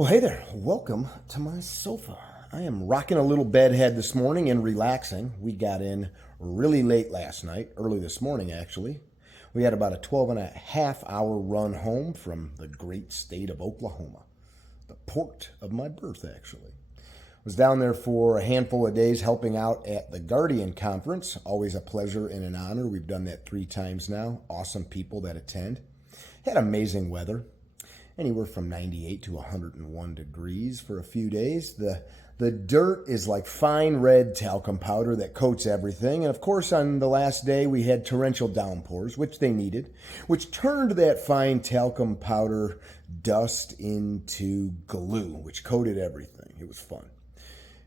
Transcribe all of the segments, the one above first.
Well, hey there. Welcome to my sofa. I am rocking a little bed head this morning and relaxing. We got in really late last night, early this morning actually. We had about a 12.5-hour run home from the great state of Oklahoma, the port of my birth actually. Was down there for a handful of days helping out at the Guardian Conference. Always a pleasure and an honor. We've done that 3 times now. Awesome people that attend. Had amazing weather. Anywhere from 98 to 101 degrees for a few days. The dirt is like fine red talcum powder that coats everything. And of course, on the last day, we had torrential downpours, which they needed, which turned that fine talcum powder dust into glue, which coated everything. It was fun.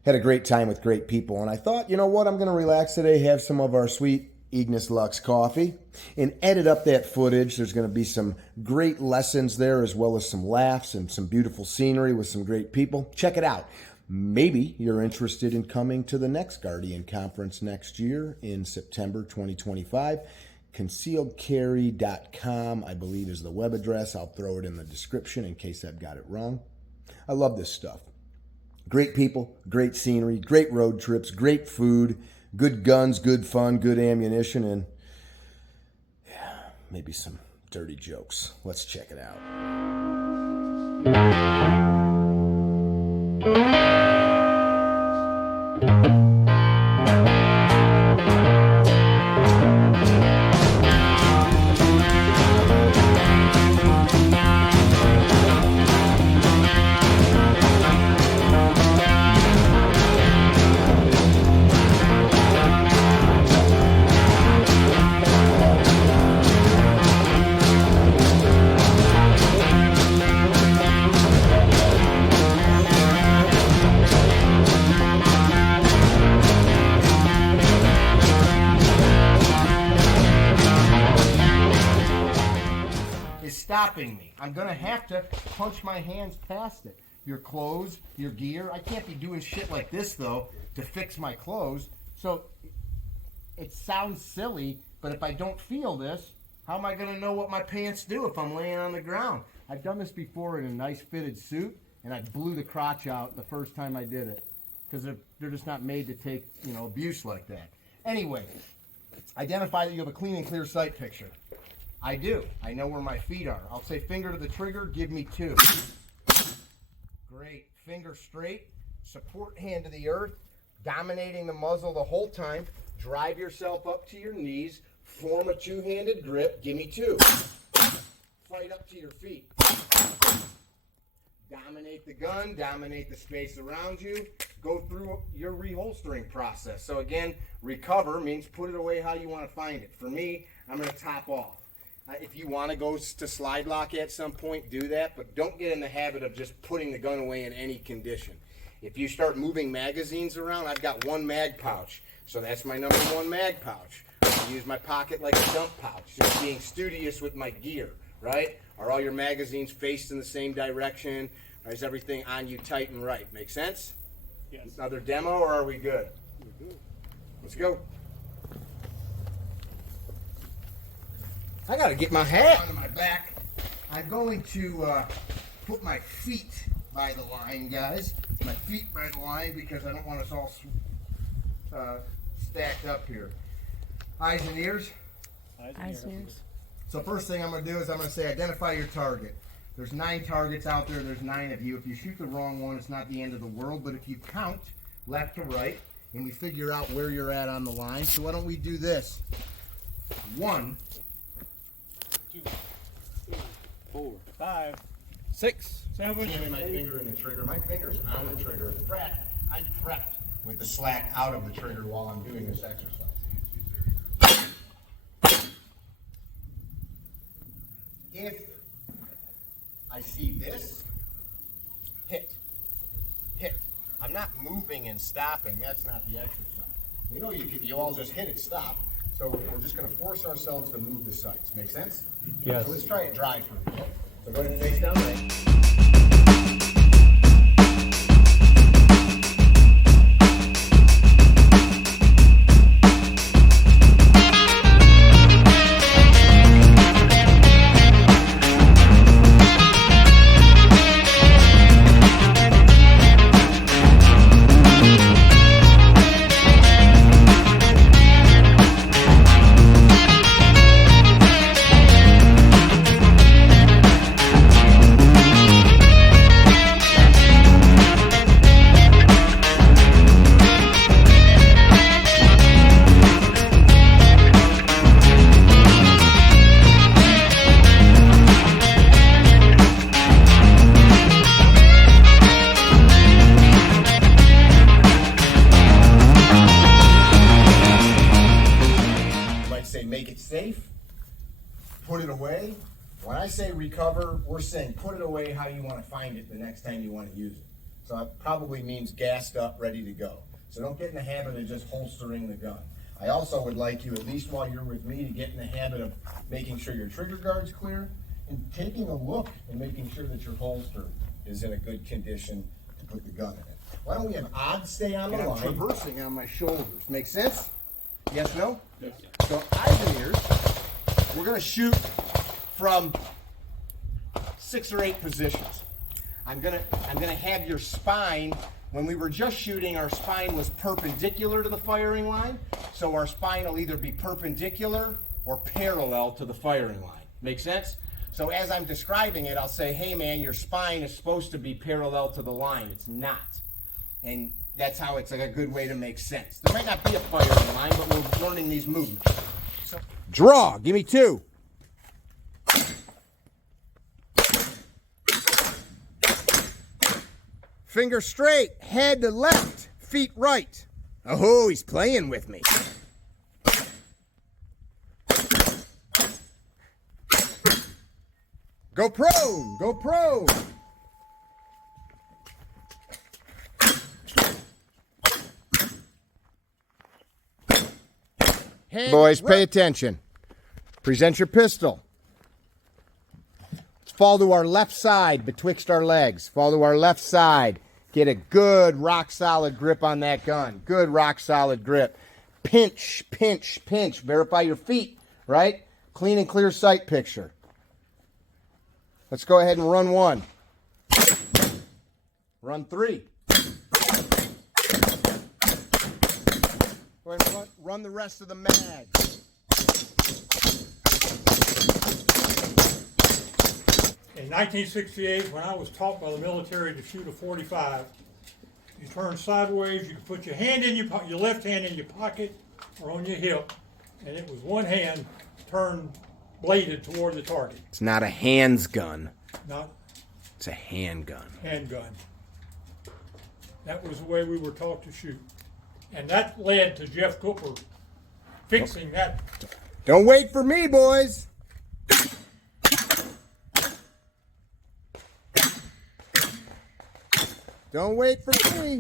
Had a great time with great people. And I thought, you know what? I'm going to relax today, have some of our sweet Ignis Lux coffee, and edit up that footage. There's going to be some great lessons there, as well as some laughs and some beautiful scenery with some great people. Check it out. Maybe you're interested in coming to the next Guardian Conference next year in September 2025. ConcealedCarry.com, I believe, is the web address. I'll throw it in the description in case I've got it wrong. I love this stuff. Great people, great scenery, great road trips, great food, good guns, good fun, good ammunition, and yeah, maybe some dirty jokes. Let's check it out. Stopping me. I'm going to have to punch my hands past it. Your clothes, your gear. I can't be doing shit like this, though, to fix my clothes. So it sounds silly, but if I don't feel this, how am I going to know what my pants do if I'm laying on the ground? I've done this before in a nice fitted suit, and I blew the crotch out the first time I did it because they're just not made to take, abuse like that. Anyway, identify that you have a clean and clear sight picture. I do. I know where my feet are. I'll say finger to the trigger, give me 2. Great. Finger straight, support hand to the earth, dominating the muzzle the whole time. Drive yourself up to your knees, form a 2-handed grip, give me 2. Fight up to your feet. Dominate the gun, dominate the space around you, go through your reholstering process. So again, recover means put it away how you want to find it. For me, I'm going to top off. If you want to go to slide lock at some point, do that, but don't get in the habit of just putting the gun away in any condition. If you start moving magazines around, I've got 1 mag pouch, so that's my number 1 mag pouch. I use my pocket like a dump pouch, just being studious with my gear, right? Are all your magazines faced in the same direction? Or is everything on you tight and right? Make sense? Yes. Another demo, or are we good? We're good. Let's go. I gotta get my hat onto my back. I'm going to put my feet by the line, guys. My feet by the line because I don't want us all stacked up here. Eyes and ears? Eyes and ears. So first thing I'm gonna do is I'm gonna say identify your target. There's 9 targets out there, there's 9 of you. If you shoot the wrong one, it's not the end of the world, but if you count left to right and we figure out where you're at on the line, so why don't we do this? 1, 2, 3, 4, 5, 6, 7. Jamming my finger in the trigger. My finger's on the trigger. I'm prepped with the slack out of the trigger while I'm doing this exercise. If I see this, hit. I'm not moving and stopping. That's not the exercise. We know you all just hit it, stop. So we're just going to force ourselves to move the sights. Make sense? Yes. So let's try it dry for a minute. So go ahead and face down right. say recover, we're saying put it away how you want to find it the next time you want to use it. So that probably means gassed up, ready to go. So don't get in the habit of just holstering the gun. I also would like you, at least while you're with me, to get in the habit of making sure your trigger guard's clear and taking a look and making sure that your holster is in a good condition to put the gun in it. Why don't we have Odd stay on the line? I'm traversing on my shoulders. Make sense? Yes, no? Yes. So eyes and ears, we're going to shoot from 6 or 8 positions. I'm gonna have your spine. When we were just shooting, our spine was perpendicular to the firing line, so our spine will either be perpendicular or parallel to the firing line. Make sense? So as I'm describing it, I'll say, hey man, your spine is supposed to be parallel to the line. It's not. And that's how it's like a good way to make sense. There might not be a firing line, but we're learning these movements. So, draw, give me 2. Finger straight, head to left, feet right. Oh, he's playing with me. Go prone, go prone. Boys, pay attention. Present your pistol. Fall to our left side betwixt our legs. Fall to our left side. Get a good rock solid grip on that gun. Good rock solid grip. Pinch, pinch, pinch. Verify your feet, right? Clean and clear sight picture. Let's go ahead and run 1. Run 3. Go ahead and run the rest of the mag. In 1968, when I was taught by the military to shoot a .45, you turn sideways, you can put your hand in your left hand in your pocket or on your hip, and it was one hand turned bladed toward the target. It's not a hands gun. Not It's a handgun. handgun. That was the way we were taught to shoot. And that led to Jeff Cooper fixing that. Don't wait for me, boys. Don't wait for me.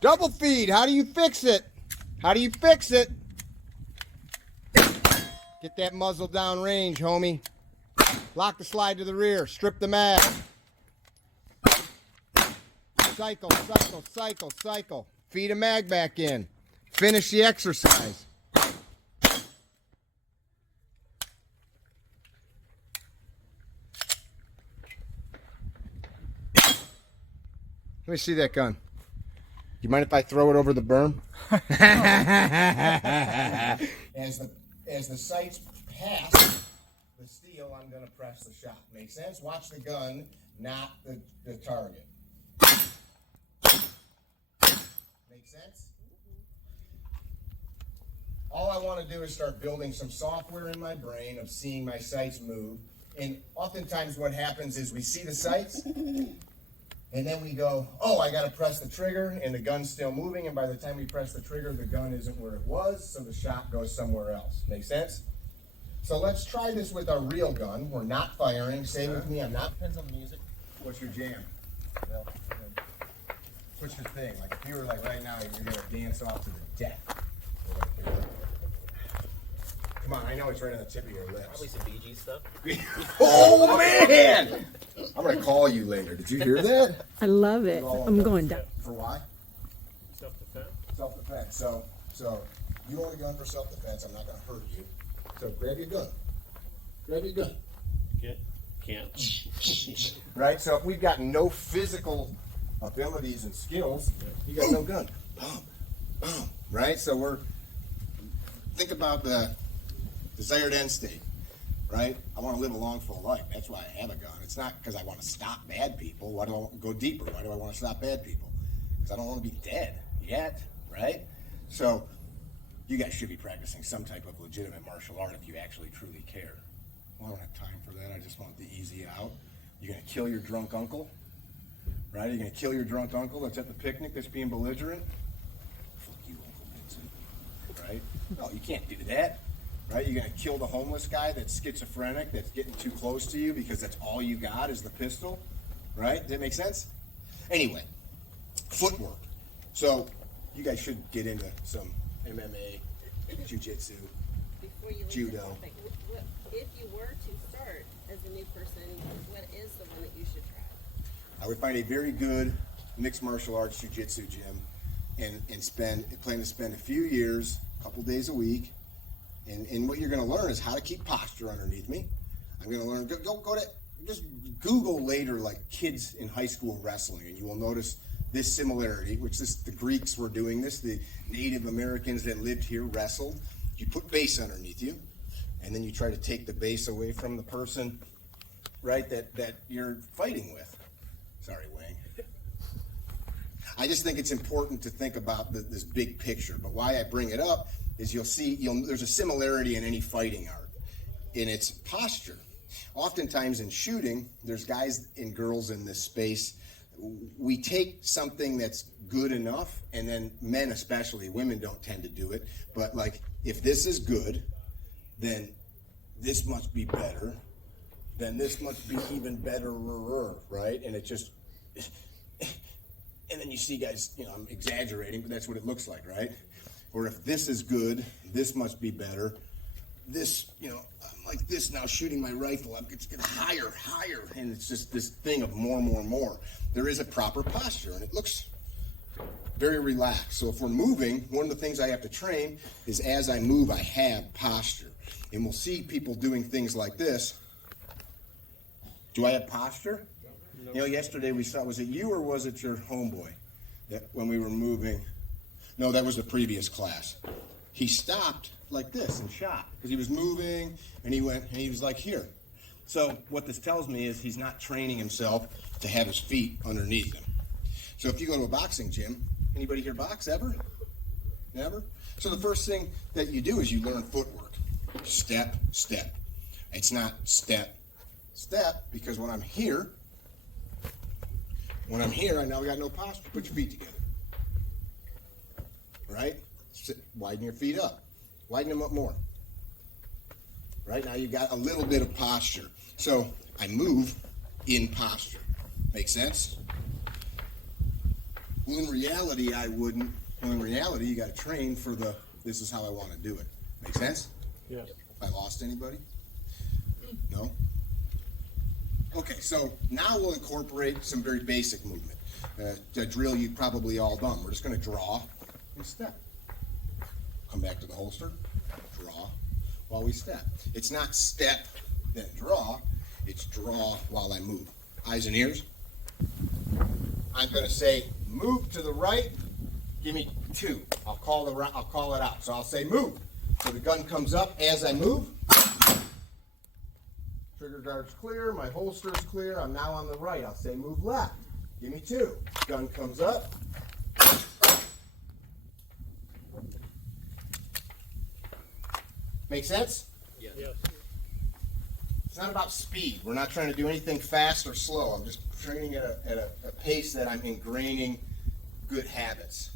Double feed. How do you fix it? How do you fix it? Get that muzzle down range, homie. Lock the slide to the rear. Strip the mag. Cycle, cycle, cycle, cycle. Feed a mag back in. Finish the exercise. Let me see that gun. You mind if I throw it over the berm? As the sights pass the steel, I'm going to press the shot. Make sense? Watch the gun, not the target. Make sense? All I want to do is start building some software in my brain of seeing my sights move. And oftentimes what happens is we see the sights, and then we go, oh, I got to press the trigger, and the gun's still moving, and by the time we press the trigger, the gun isn't where it was, so the shot goes somewhere else. Make sense? So let's try this with our real gun. We're not firing. Say with me, I'm not. Depends on the music. What's your jam? What's your thing? Like if you were like right now, you're going to dance off to the death. Come on, I know it's right on the tip of your lips. Probably some BG stuff. Oh, man! I'm going to call you later. Did you hear that? I love it. I'm going down. For why? Self-defense. Self-defense. So you own a gun for self-defense. I'm not going to hurt you. So grab your gun. Grab your gun. Can't. Right? So if we've got no physical abilities and skills, you got no gun. Boom, boom. Right? So think about the desired end state. Right? I want to live a long, full life. That's why I have a gun. It's not because I want to stop bad people. Why do I go deeper? Why do I want to stop bad people? Because I don't want to be dead yet. Right? So you guys should be practicing some type of legitimate martial art if you actually truly care. Well, I don't have time for that. I just want the easy out. You're going to kill your drunk uncle, right? You're going to kill your drunk uncle that's at the picnic that's being belligerent. Fuck you, Uncle Vincent, right? No, you can't do that, right? You're going to kill the homeless guy that's schizophrenic, that's getting too close to you because that's all you got is the pistol, right? Does that make sense? Anyway, footwork. So you guys should get into some MMA, jiu-jitsu, Before you leave Judo. the topic, if you were to start as a new person, what is the one that you should try? I would find a very good mixed martial arts jiu-jitsu gym and plan to spend a few years, a couple days a week. And what you're going to learn is how to keep posture underneath me. I'm going to learn, just Google later like kids in high school wrestling, and you will notice this similarity, which the Greeks were doing this, the Native Americans that lived here wrestled. You put base underneath you, and then you try to take the base away from the person, right, that you're fighting with. Sorry, Wayne. I just think it's important to think about this big picture. But why I bring it up is there's a similarity in any fighting art, in its posture. Oftentimes in shooting, there's guys and girls in this space. We take something that's good enough, and then men especially, women don't tend to do it, but like, if this is good, then this must be better, then this must be even better, right? And it just, and then you see guys, I'm exaggerating, but that's what it looks like, right? Or if this is good, this must be better. This, I'm like this now shooting my rifle, it's getting higher, and it's just this thing of more. There is a proper posture, and it looks very relaxed. So if we're moving, one of the things I have to train is as I move, I have posture. And we'll see people doing things like this. Do I have posture? No. Yesterday we saw, was it you or was it your homeboy that when we were moving? No, that was the previous class. He stopped like this and shot because he was moving, and he was like here. So what this tells me is he's not training himself to have his feet underneath him. So if you go to a boxing gym, anybody here box ever? Never? So the first thing that you do is you learn footwork. Step, step. It's not step, step, because when I'm here, I now got no posture. Put your feet together. Right? Widen your feet up. Widen them up more. Right? Now you've got a little bit of posture. So I move in posture. Make sense? Well, in reality, I wouldn't. Well, in reality, you got to train for this is how I want to do it. Make sense? Yes. Have I lost anybody? No? Okay, so now we'll incorporate some very basic movement. A drill you've probably all done. We're just going to draw and step. Come back to the holster, draw while we step. It's not step, then draw. It's draw while I move. Eyes and ears. I'm going to say move to the right. Give me 2. I'll call it out. So I'll say move. So the gun comes up as I move. Trigger guard's clear. My holster's clear. I'm now on the right. I'll say move left. Give me 2. Gun comes up. Make sense? Yes. It's not about speed. We're not trying to do anything fast or slow. I'm just training at a pace that I'm ingraining good habits.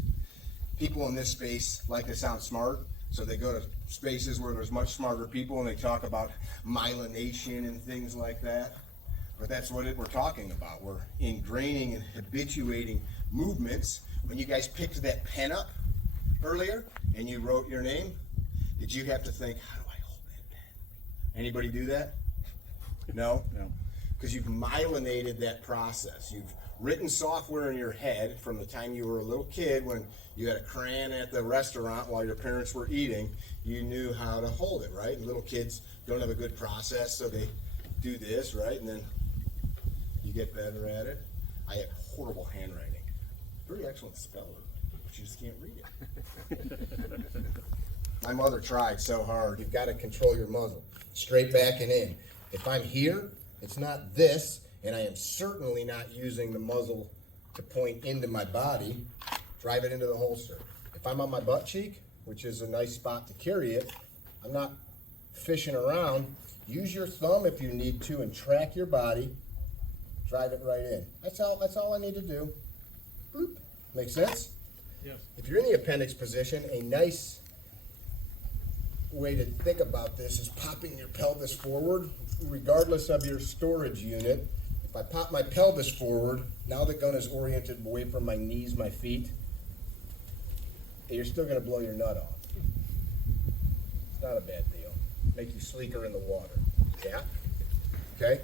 People in this space like to sound smart, so they go to spaces where there's much smarter people and they talk about myelination and things like that. But that's what we're talking about. We're ingraining and habituating movements. When you guys picked that pen up earlier and you wrote your name, did you have to think, how do I hold that pen? Anybody do that? No? No. Because you've myelinated that process. You've written software in your head from the time you were a little kid when you had a crayon at the restaurant while your parents were eating. You knew how to hold it, right? And little kids don't have a good process, so they do this, right? And then you get better at it. I have horrible handwriting. Pretty excellent speller, but you just can't read it. My mother tried so hard. You've got to control your muzzle. Straight back and in. If I'm here, it's not this, and I am certainly not using the muzzle to point into my body. Drive it into the holster. If I'm on my butt cheek, which is a nice spot to carry it, I'm not fishing around. Use your thumb if you need to and track your body. Drive it right in. That's all I need to do. Bloop. Make sense? Yes. If you're in the appendix position, a nice way to think about this is popping your pelvis forward, regardless of your storage unit. If I pop my pelvis forward, now the gun is oriented away from my knees, my feet, you're still going to blow your nut off. It's not a bad deal. Make you sleeker in the water. Yeah? Okay?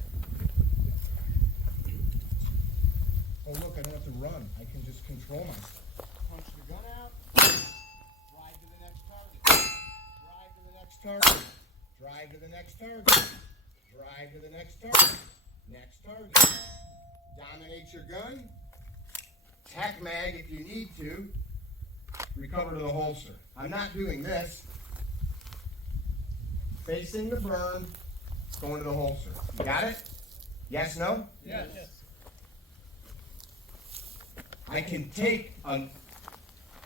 Oh, look, I don't have to run. I can just control myself. Punch the gun out. Drive to the next target. Drive to the next target. Drive to the next target. Drive to the next target. Next target. Dominate your gun. Tack mag if you need to. Recover to the holster. I'm not doing this. Facing the burn. Going to the holster. You got it? Yes, no? Yes. I can take a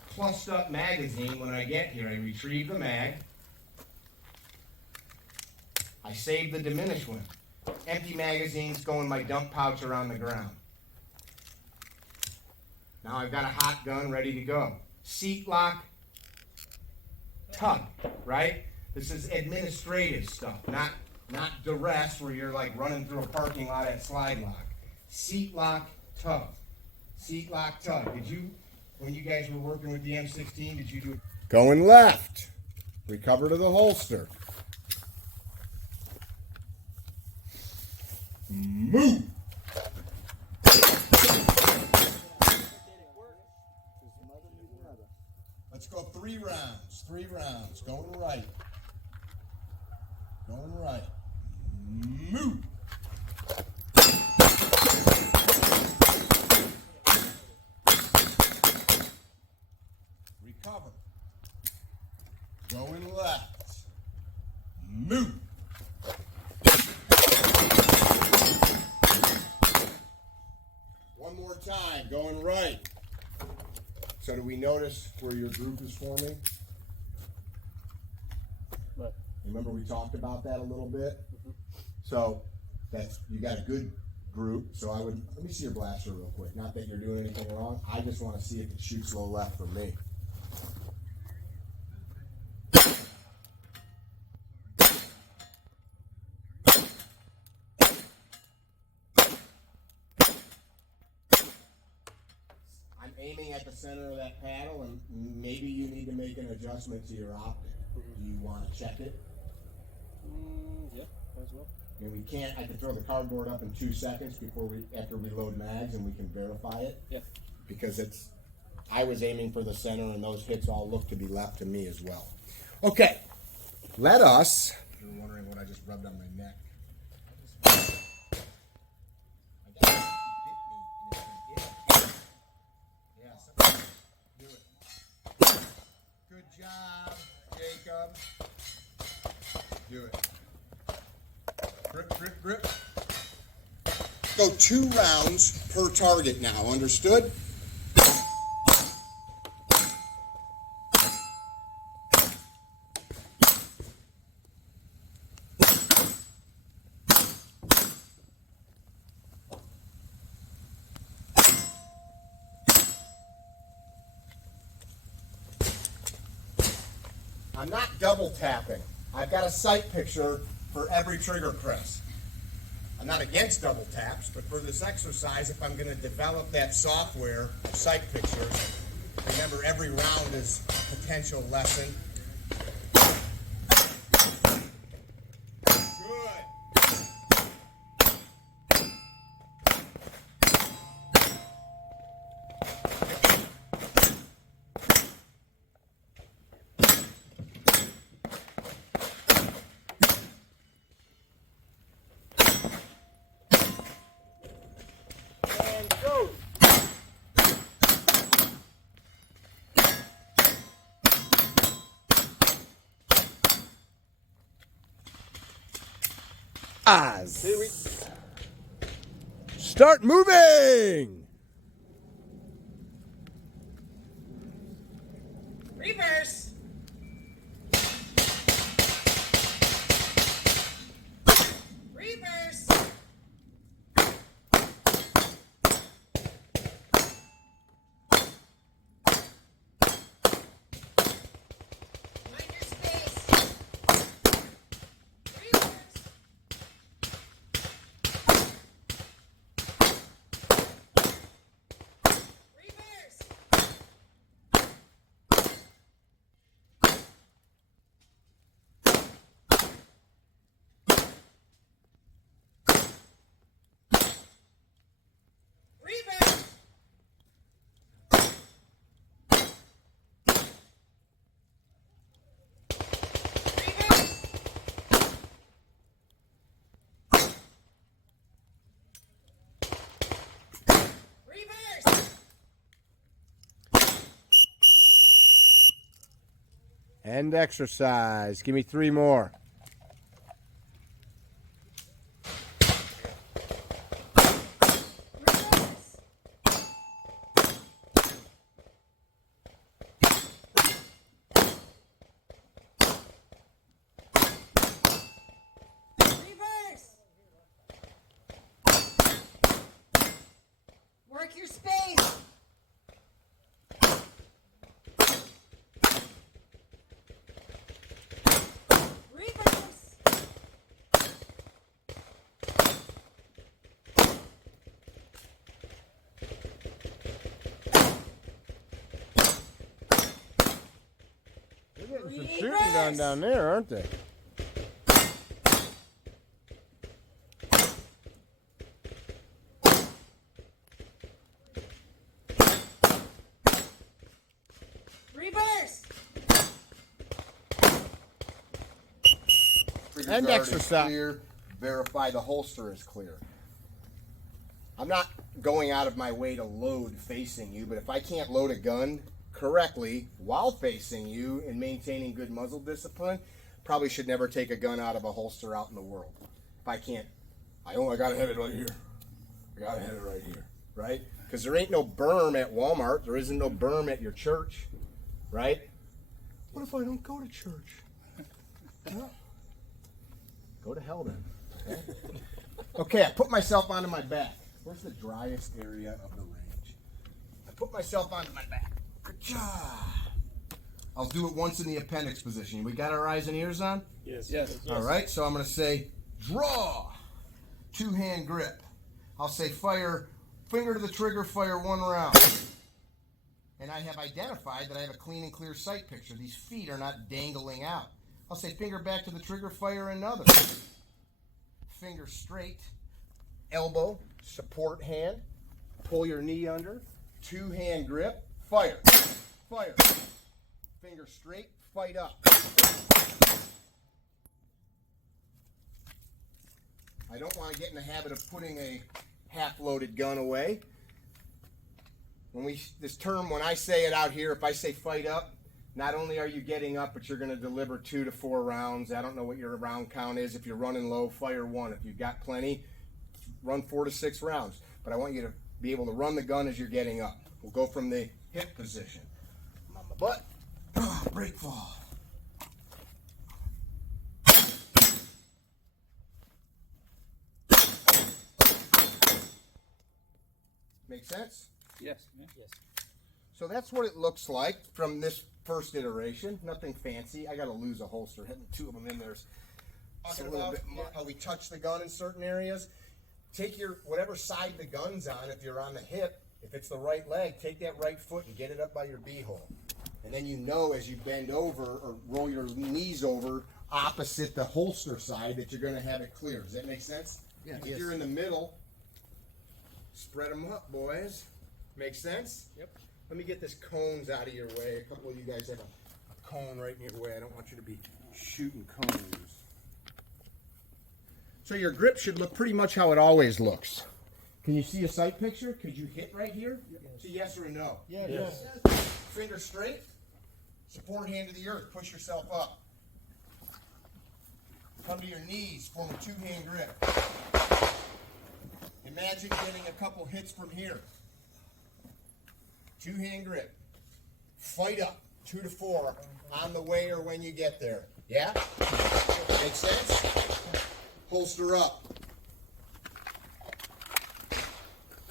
plussed up magazine when I get here. I retrieve the mag. I save the diminished one. Empty magazines go in my dump pouch around the ground. Now I've got a hot gun ready to go. Seat lock, tug, right? This is administrative stuff, not duress where you're like running through a parking lot at slide lock. Seat lock, tug. Seat lock, tug. Did you, when you guys were working with the M16, did you do it? Going left. Recover to the holster. Move. Let's go 3 rounds. 3 rounds. Going right. Going right. Move. Recover. Going left. Move. One more time. Going right. So do we notice where your group is forming? Right. Remember we talked about that a little bit? So that's, you got a good group. So I would, let me see your blaster real quick. Not that you're doing anything wrong. I just want to see if it shoots low left for me. I'm aiming at the center of that paddle, and maybe you need to make an adjustment to your optic. Do you want to check it? Yeah, as well. I mean, we can't, I can throw the cardboard up in 2 seconds after we load mags, and we can verify it. Yeah. Because I was aiming for the center, and those hits all look to be left to me as well. Okay, let us. You're wondering what I just rubbed on my neck. Do it. Good job, Jacob. Do it. Grip, grip, grip. Go 2 rounds per target now, understood? I'm not double tapping. I've got a sight picture for every trigger press. I'm not against double taps, but for this exercise, if I'm going to develop that software, sight pictures, remember every round is a potential lesson. Good. Start moving. Reverse. Reverse. Mind your space. Reverse. Reverse. Reverse. Reverse. Reverse. End exercise. Give me 3 more. Reverse. Reverse. Work your space. Reverse. They're getting some shooting done down there, aren't they? Reverse. End exercise. Clear. Verify the holster is clear. I'm not going out of my way to load facing you, but if I can't load a gun correctly while facing you and maintaining good muzzle discipline, probably should never take a gun out of a holster out in the world. If I can't, I gotta have it right here. I gotta have it right here, right? Because there ain't no berm at Walmart. There isn't no berm at your church, right? What if I don't go to church? Well, go to hell then. Okay, I put myself onto my back. Where's the driest area of the range? I put myself onto my back. I'll do it once in the appendix position. We got our eyes and ears on? Yes. Yes. All right, so I'm going to say draw, 2-hand grip. I'll say fire, finger to the trigger, fire 1 round. And I have identified that I have a clean and clear sight picture. These feet are not dangling out. I'll say finger back to the trigger, fire another. Finger straight, elbow, support hand, pull your knee under, 2-hand grip, fire, fire. Finger straight, fight up. I don't want to get in the habit of putting a half-loaded gun away. When I say it out here, if I say fight up, not only are you getting up, but you're going to deliver 2 to 4 rounds. I don't know what your round count is. If you're running low, fire 1. If you've got plenty, run 4 to 6 rounds. But I want you to be able to run the gun as you're getting up. We'll go from the hip position. I'm on my butt. Break fall. Make sense? Yes. Yes. So that's what it looks like from this first iteration. Nothing fancy. I got to lose a holster. Having 2 of them in there's a little bit more. How we touch the gun in certain areas. Take your whatever side the gun's on. If you're on the hip, if it's the right leg, take that right foot and get it up by your beehole. And then you know as you bend over or roll your knees over opposite the holster side that you're going to have it clear. Does that make sense? Yeah. If you're in the middle, spread them up, boys. Make sense? Yep. Let me get this cones out of your way. A couple of you guys have a cone right in your way. I don't want you to be shooting cones. So your grip should look pretty much how it always looks. Can you see a sight picture? Could you hit right here? Yes. It's a yes or a no? Yeah, yes. Finger straight. Support hand to the earth. Push yourself up. Come to your knees, form a two-hand grip. Imagine getting a couple hits from here. Two-hand grip. Fight up, 2 to 4, on the way or when you get there. Yeah? Make sense? Holster up.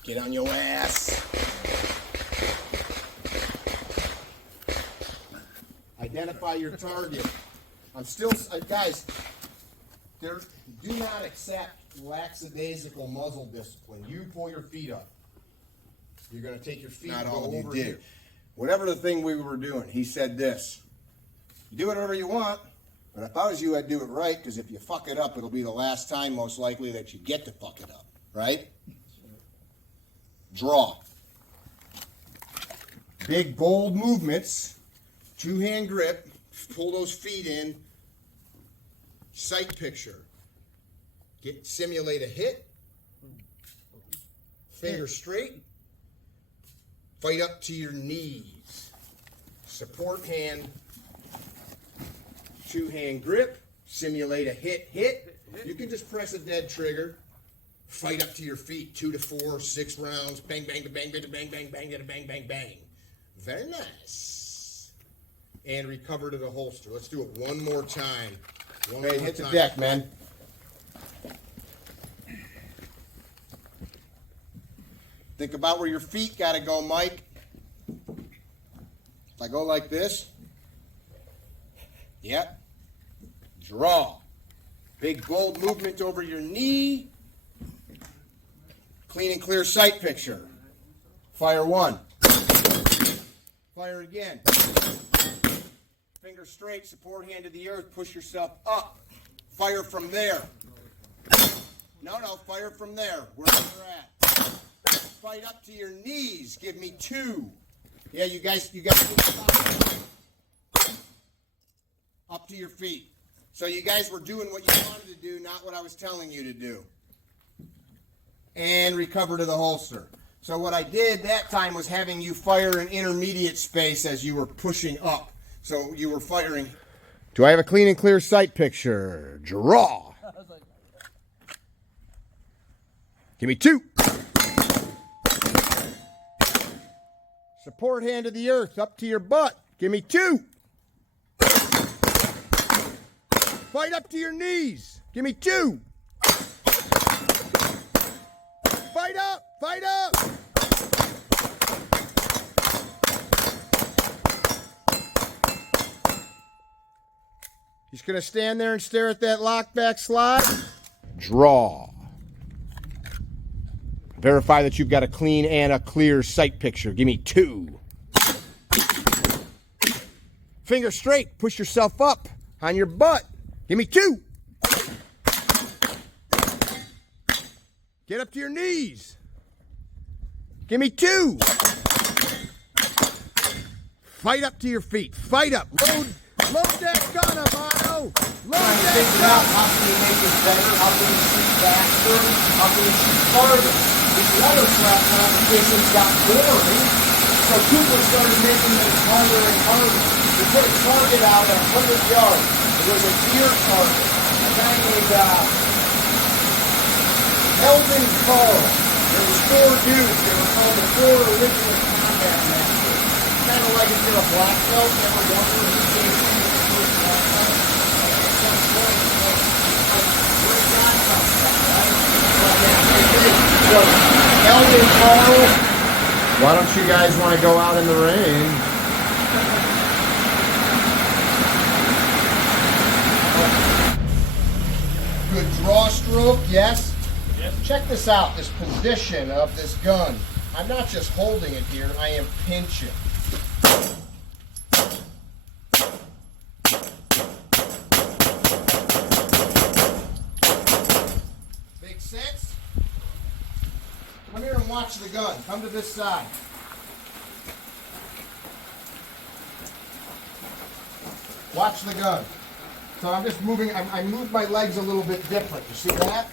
Get on your ass. Identify your target. I'm still, guys, do not accept lackadaisical muzzle discipline. You pull your feet up. You're going to take your feet and go over here. Whatever the thing we were doing, he said this. You do whatever you want, but if I was you, I'd do it right, because if you fuck it up, it'll be the last time, most likely, that you get to fuck it up. Right? Draw. Big, bold movements. Two-hand grip. Pull those feet in. Sight picture. Simulate a hit. Finger straight. Fight up to your knees. Support hand. Two-hand grip. Simulate a hit. You can just press a dead trigger. Fight up to your feet. 2 to 4, 6 rounds. Bang, bang, bang, bang, bang, bang, bang, bang, bang, bang, bang. Very nice. And recover to the holster. Let's do it one more time. Hit the deck, man. Think about where your feet got to go, Mike. If I go like this. Yep. Draw. Big, bold movement over your knee. Clean and clear sight picture. Fire 1. Fire again. Finger straight, support hand to the earth, push yourself up. Fire from there. No, fire from there, where you're at. Fight up to your knees, give me 2. Yeah, you guys up to your feet. So you guys were doing what you wanted to do, not what I was telling you to do. And recover to the holster. So what I did that time was having you fire an intermediate space as you were pushing up. So you were firing. Do I have a clean and clear sight picture? Draw. Give me 2. Support hand to the earth, up to your butt. Give me 2. Fight up to your knees. Give me 2. Fight up! Fight up! He's going to stand there and stare at that lockback slide. Draw. Verify that you've got a clean and a clear sight picture. Give me 2. Finger straight. Push yourself up on your butt. Give me 2. Get up to your knees. Give me 2. Fight up to your feet. Fight up. Load that gun up, Otto. Load that gun. How can you make it better? How can you shoot faster? How can you shoot farther? The other trap competitions got boring, so Cooper started making them harder and harder. We put a target out at 100 yards. It was a deer target. A guy named Elvin Carl. There was 4 dudes. They were called the 4 original combat masters. Kind of like if you're a black belt, never wonder who came to the first black belt. At some point, where did God come from, right? So, Elvin Carl, why don't you guys want to go out in the rain? Good draw stroke, yes? Check this out, this position of this gun. I'm not just holding it here, I am pinching. Make sense? Come here and watch the gun. Come to this side. Watch the gun. So I'm just moving, I moved my legs a little bit different. You see that?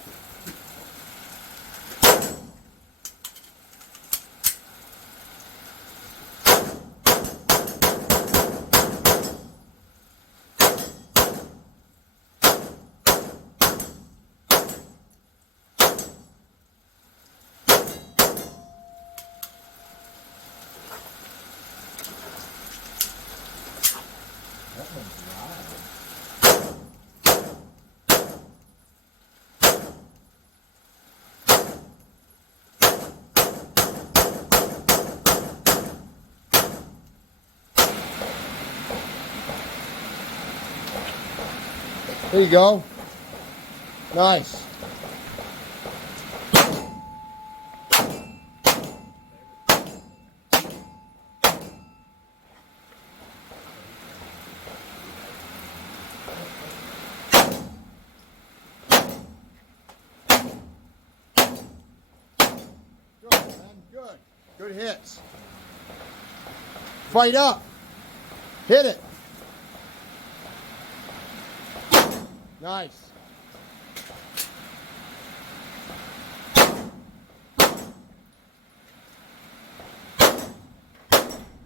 There you go. Nice. Good, man. Good. Good hits. Fight up. Hit it. Nice.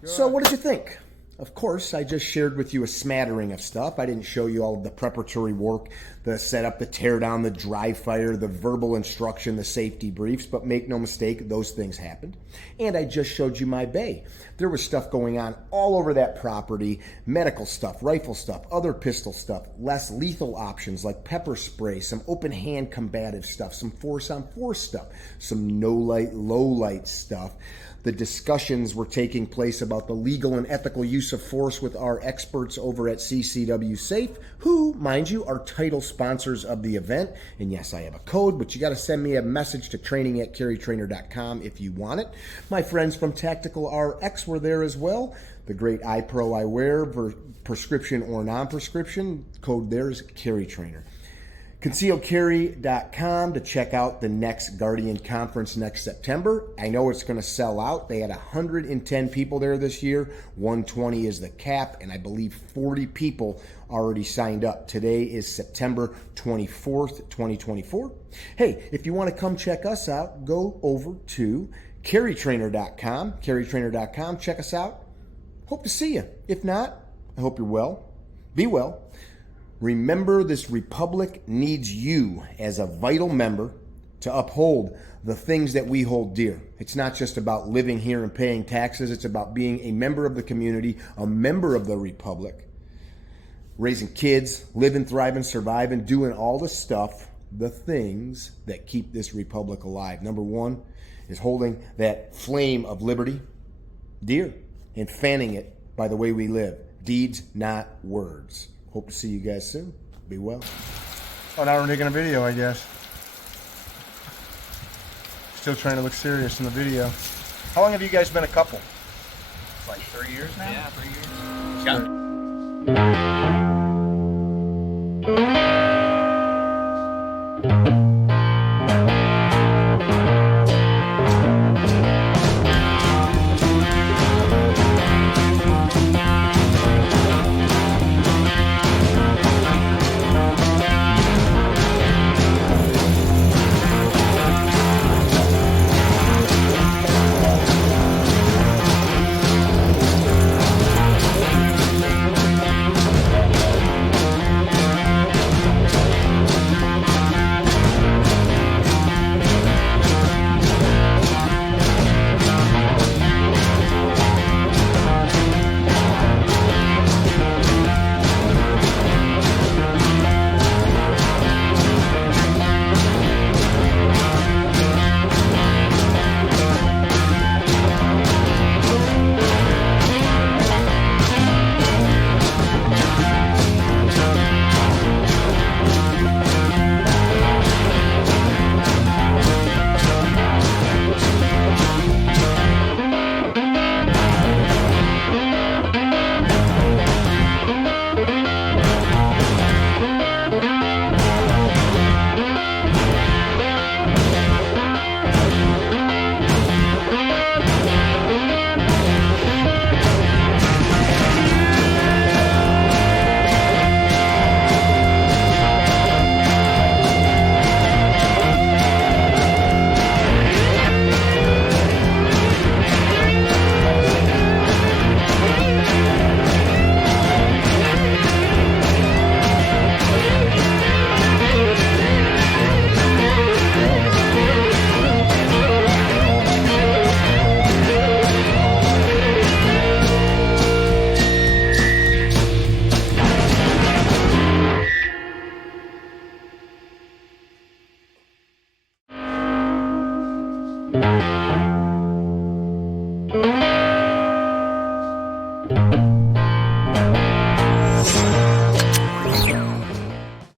So what did you think? Of course, I just shared with you a smattering of stuff. I didn't show you all of the preparatory work, the setup, the tear down, the dry fire, the verbal instruction, the safety briefs, but make no mistake, those things happened. And I just showed you my bay. There was stuff going on all over that property, medical stuff, rifle stuff, other pistol stuff, less lethal options like pepper spray, some open hand combative stuff, some force on force stuff, some no light, low light stuff. The discussions were taking place about the legal and ethical use of force with our experts over at CCW Safe, who, mind you, are title sponsors of the event. And yes, I have a code, but you got to send me a message to training@CarryTrainer.com if you want it. My friends from Tactical RX were there as well. The great iPro eyewear, prescription or non-prescription, code there is CarryTrainer. ConcealedCarry.com to check out the next Guardian Conference next September. I know it's going to sell out. They had 110 people there this year. 120 is the cap, and I believe 40 people already signed up. Today is September 24th, 2024. Hey, if you want to come check us out, go over to CarryTrainer.com. CarryTrainer.com. Check us out. Hope to see you. If not, I hope you're well. Be well. Remember, this republic needs you as a vital member to uphold the things that we hold dear. It's not just about living here and paying taxes. It's about being a member of the community, a member of the republic, raising kids, living, thriving, surviving, doing all the stuff, the things that keep this republic alive. Number one is holding that flame of liberty dear and fanning it by the way we live. Deeds, not words. Hope to see you guys soon. Be well. Oh, now we're making a video, I guess. Still trying to look serious in the video. How long have you guys been a couple? It's like 3 years now? Yeah, 3 years. Yeah. Bye.